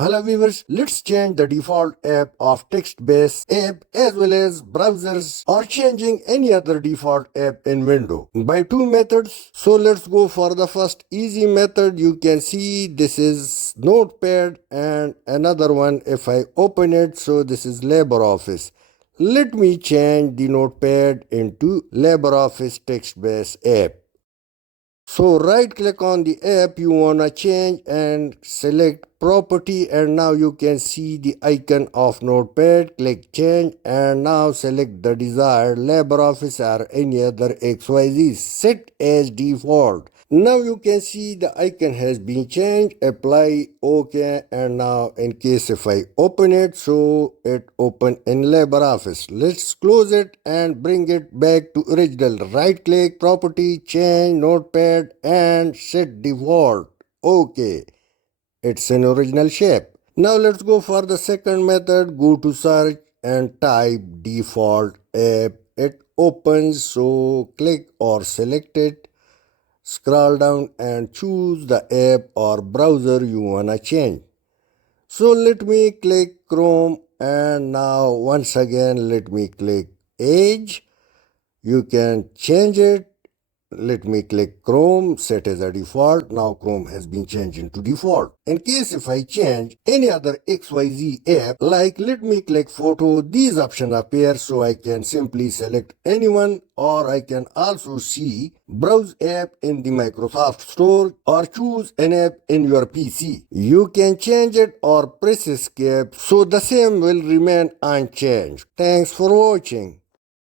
Hello viewers, let's change the default app of text-based app as well as browsers or changing any other default app in window by two methods. So let's go for the first easy method. You can see this is Notepad and another one if I open it. So this is LibreOffice. Let me change the Notepad into LibreOffice text-based app. So right click on the app you wanna change and select property, and now you can see the icon of Notepad. Click change and now select the desired LibreOffice or any other XYZ. Set as default. Now you can see the icon has been changed. Apply, OK, and now in case if I open it, so it open in LibreOffice. Let's close it and bring it back to original. Right click, property, change, Notepad and set default. OK, it's an original shape. Now let's go for the second method. Go to search and type default app. It opens, so click or select it. Scroll down and choose the app or browser you wanna change. So let me click Chrome, and now once again let me click Edge. You can change it. Let me click Chrome, set as a default. Now Chrome has been changed into default. In case if I change any other XYZ app, like let me click photo, these options appear, so I can simply select anyone, or I can also see browse app in the Microsoft Store or choose an app in your PC. You can change it or press escape, so the same will remain unchanged. Thanks for watching.